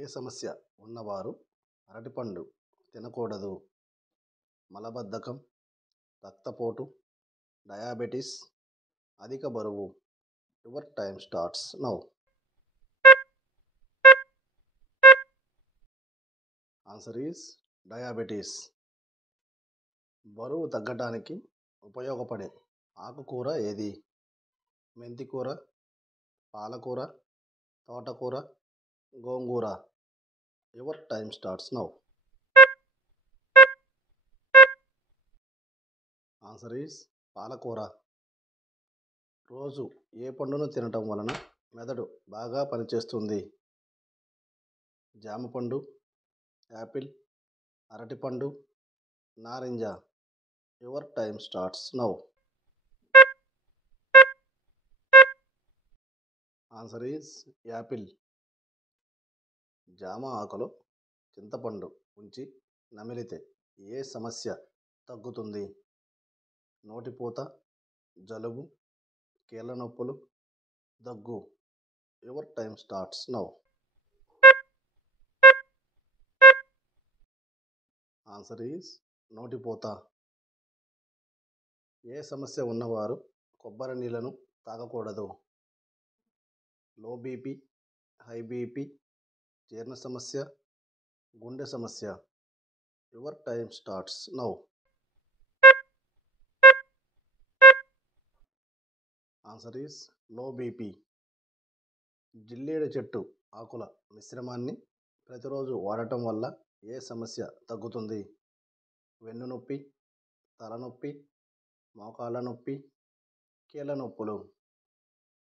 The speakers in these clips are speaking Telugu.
ఏ సమస్య ఉన్నవారు అరటిపండు తినకూడదు? మలబద్ధకం, రక్తపోటు, డయాబెటీస్, అధిక బరువు. Your time starts now. Answer is diabetes. బరువు తగ్గడానికి ఉపయోగపడే ఆకుకూర ఏది? మెంతికూర, పాలకూర, తోటకూర, గోంగూర. Your time starts now. Answer is పాలకూర. రోజు ఏ పండును తినటం వలన మెదడు బాగా పనిచేస్తుంది? జామ పండు, యాపిల్, అరటిపండు, నారింజ. Your time starts now. Answer is Apple. జామ ఆకులో చింతపండు ఉంచి నమిలితే ఏ సమస్య తగ్గుతుంది? నోటిపూత, జలుబు, కీళ్ళ నొప్పులు, దగ్గు. Your time starts now. Answer is నోటిపూత. ఏ సమస్య ఉన్నవారు కొబ్బరి నీళ్ళను తాగకూడదు? లో బీపీ, హై బీపీ, జీర్ణ సమస్య, గుండె సమస్య. Your time starts now. Answer is low BP. జిల్లేడు చెట్టు ఆకుల మిశ్రమాన్ని ప్రతిరోజు వాడటం వల్ల ఏ సమస్య తగ్గుతుంది? వెన్నునొప్పి, తలనొప్పి, మోకాళ్ళ నొప్పి, కీళ్ళ నొప్పులు.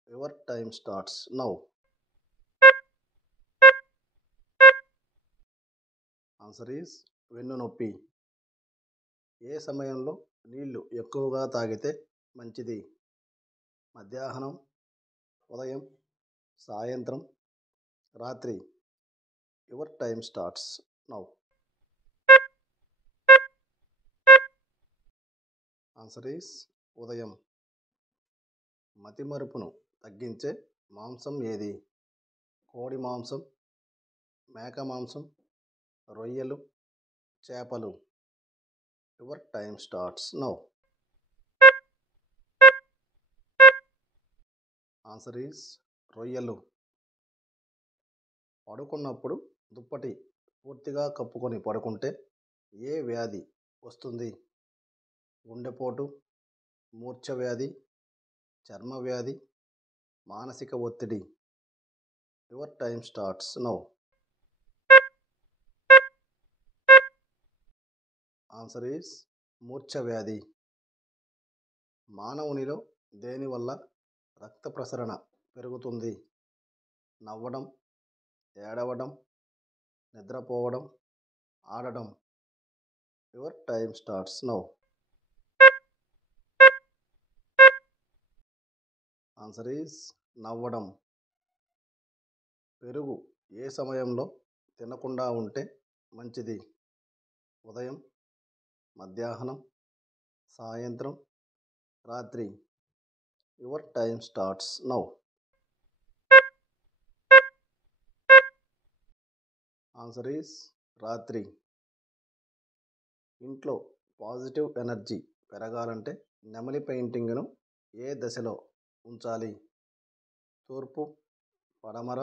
Your time starts now. Answer is వెన్నునొప్పి. ఏ సమయంలో నీళ్లు ఎక్కువగా తాగితే మంచిది? మధ్యాహ్నం, ఉదయం, సాయంత్రం, రాత్రి. Your time starts now. Answer is ఉదయం. మతిమరుపును తగ్గించే మాంసం ఏది? కోడి మాంసం, మేక మాంసం, రొయ్యలు, చేపలు. Your time starts now. Answer is రొయ్యలు. పడుకున్నప్పుడు దుప్పటి పూర్తిగా కప్పుకొని పడుకుంటే ఏ వ్యాధి వస్తుంది? గుండెపోటు, మూర్ఛ వ్యాధి, చర్మ వ్యాధి, మానసిక ఒత్తిడి. Your time starts now. Answer is మూర్ఛ వ్యాధి. మానవునిలో దేనివల్ల రక్త ప్రసరణ పెరుగుతుంది? నవ్వడం, ఏడవడం, నిద్రపోవడం, ఆడడం. Your time starts now. Answer is నవ్వడం. పెరుగు ఏ సమయంలో తినకుండా ఉంటే మంచిది? ఉదయం, మధ్యాహ్నం, సాయంత్రం, రాత్రి. Your time starts now. Answer is రాత్రి. ఇంట్లో పాజిటివ్ ఎనర్జీ పెరగాలంటే నెమలి పెయింటింగ్ను ఏ దశలో ఉంచాలి? తూర్పు, పడమర,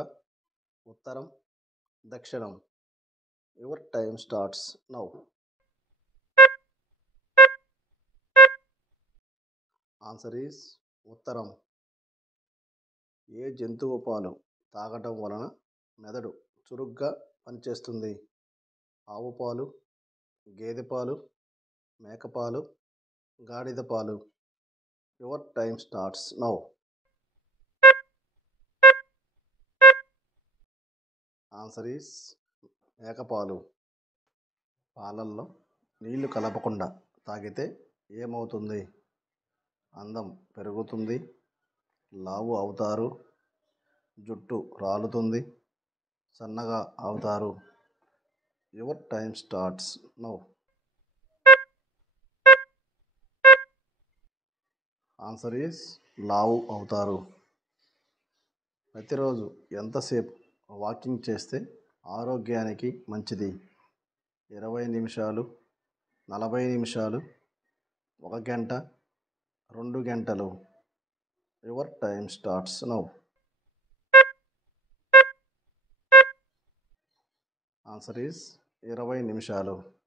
ఉత్తరం, దక్షిణం. Your time starts now. Answer is ఉత్తరం. ఏ జంతువు పాలు తాగటం వలన మెదడు చురుగ్గా పనిచేస్తుంది? ఆవు పాలు, గేదె పాలు, మేకపాలు, గాడిద పాలు. Your time starts now. Answer is మేకపాలు. పాలల్లో నీళ్లు కలపకుండా తాగితే ఏమవుతుంది? అందం పెరుగుతుంది, లావు అవుతారు, జుట్టు రాలుతుంది, సన్నగా అవుతారు. Your time starts now. Answer is లావు అవుతారు. ప్రతిరోజు ఎంతసేపు వాకింగ్ చేస్తే ఆరోగ్యానికి మంచిది? 20 నిమిషాలు, 40 నిమిషాలు, 1 గంట, 2 గంటలు? Your time starts now. Answer is 20 నిమిషాలు.